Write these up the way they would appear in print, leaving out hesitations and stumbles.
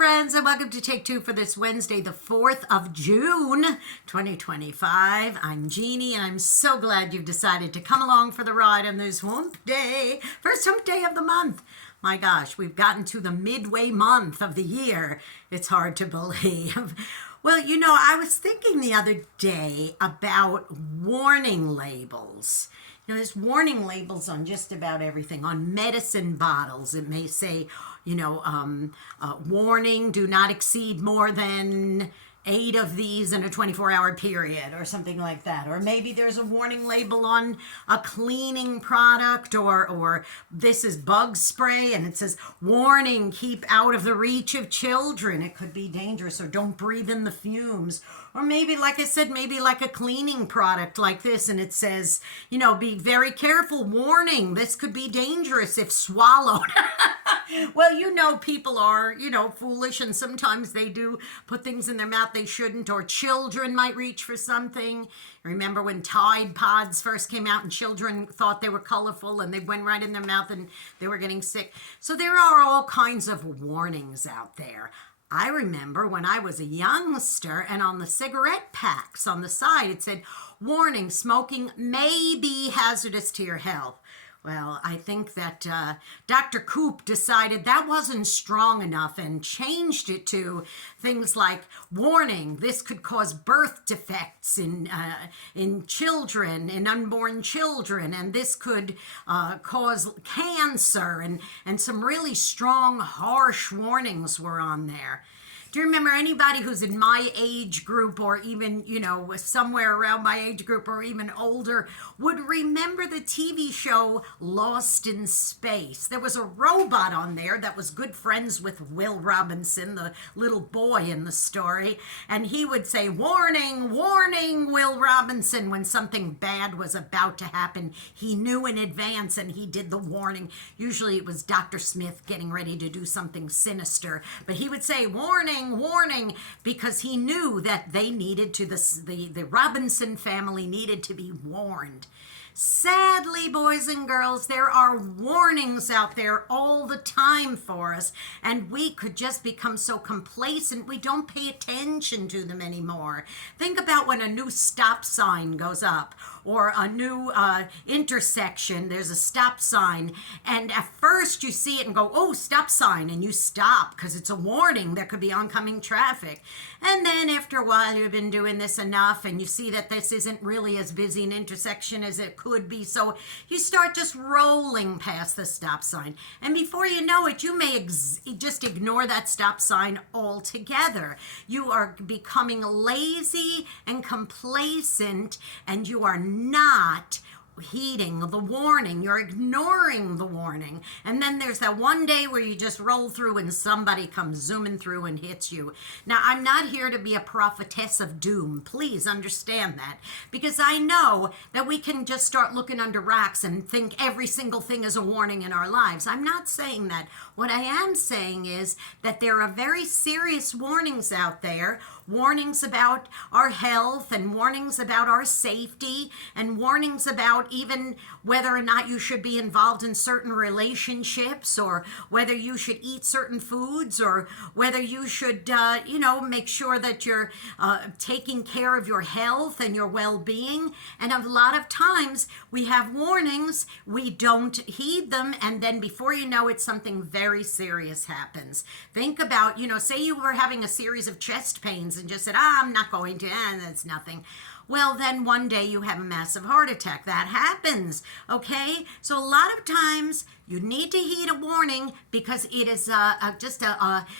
friends, and welcome to Take Two for this Wednesday, the 4th of June, 2025. I'm Jeannie, and I'm so glad you've decided to come along for the ride on this hump day, first hump day of the month. My gosh, we've gotten to the midway month of the year. It's hard to believe. Well, I was thinking the other day about warning labels. There's warning labels on just about everything. On medicine bottles, it may say, warning, do not exceed more than 8 of these in a 24-hour period or something like that. Or maybe there's a warning label on a cleaning product or this is bug spray and it says, warning, keep out of the reach of children. It could be dangerous, or don't breathe in the fumes. Or maybe, like I said, maybe like a cleaning product like this, and it says, be very careful, warning, this could be dangerous if swallowed. Well, people are, foolish, and sometimes they do put things in their mouth they shouldn't, or children might reach for something. Remember when Tide Pods first came out and children thought they were colorful and they went right in their mouth and they were getting sick? So there are all kinds of warnings out there. I remember when I was a youngster, and on the cigarette packs on the side, it said, warning, smoking may be hazardous to your health. Well, I think that Dr. Coop decided that wasn't strong enough and changed it to things like, warning, this could cause birth defects in children, in unborn children, and this could cause cancer, and some really strong, harsh warnings were on there. Do you remember anybody who's in my age group, or even, somewhere around my age group or even older, would remember the TV show Lost in Space? There was a robot on there that was good friends with Will Robinson, the little boy in the story, and he would say, warning, warning, Will Robinson, when something bad was about to happen. He knew in advance and he did the warning. Usually it was Dr. Smith getting ready to do something sinister, but he would say, warning, warning, because he knew that they needed to, the Robinson family needed to be warned. Sadly, boys and girls, there are warnings out there all the time for us, and we could just become so complacent we don't pay attention to them anymore. Think about when a new stop sign goes up, or a new intersection, there's a stop sign, and at first you see it and go, oh, stop sign, and you stop because it's a warning there could be oncoming traffic. And then after a while you've been doing this enough and you see that this isn't really as busy an intersection as it could be, so you start just rolling past the stop sign, and before you know it, you may just ignore that stop sign altogether. You are becoming lazy and complacent, and you are not heeding the warning. You're ignoring the warning. And then there's that one day where you just roll through and somebody comes zooming through and hits you. Now, I'm not here to be a prophetess of doom. Please understand that, because I know that we can just start looking under rocks and think every single thing is a warning in our lives. I'm not saying that. What I am saying is that there are very serious warnings out there, warnings about our health, and warnings about our safety, and warnings about even whether or not you should be involved in certain relationships, or whether you should eat certain foods, or whether you should, make sure that you're taking care of your health and your well-being. And a lot of times we have warnings, we don't heed them, and then before you know it, something very serious happens. Think about, say you were having a series of chest pains and just said, I'm not going to, that's nothing. Well, then one day you have a massive heart attack. That happens, okay? So a lot of times you need to heed a warning, because it is just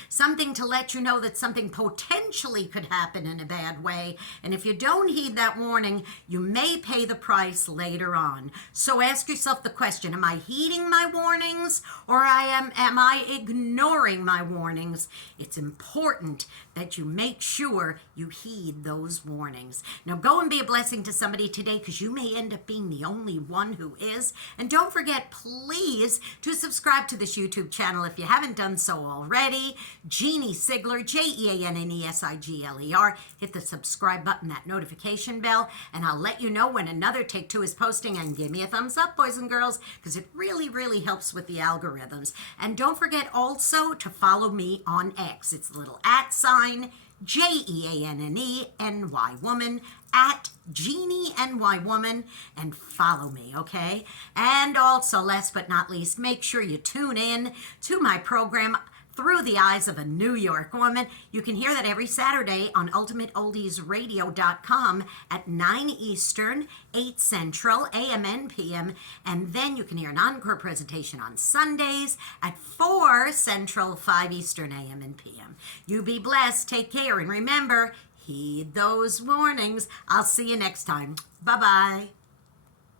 something to let you know that something potentially could happen in a bad way. And if you don't heed that warning, you may pay the price later on. So ask yourself the question, am I heeding my warnings, or am I ignoring my warnings? It's important that you make sure you heed those warnings. Now go and be a blessing to somebody today, because you may end up being the only one who is. And don't forget, please to subscribe to this YouTube channel if you haven't done so already. Jeanne Sigler, JeanneSigler. Hit the subscribe button, that notification bell, and I'll let you know when another Take Two is posting. And give me a thumbs up, boys and girls, because it really, really helps with the algorithms. And don't forget also to follow me on X. It's the little @ JeanneNY woman, @JeanneNY woman, and follow me, okay? And also, last but not least, make sure you tune in to my program, Through the Eyes of a New York Woman. You can hear that every Saturday on UltimateOldiesRadio.com at 9 Eastern, 8 Central, AM and PM. And then you can hear an encore presentation on Sundays at 4 Central, 5 Eastern, AM and PM. You be blessed. Take care. And remember, heed those warnings. I'll see you next time. Bye-bye.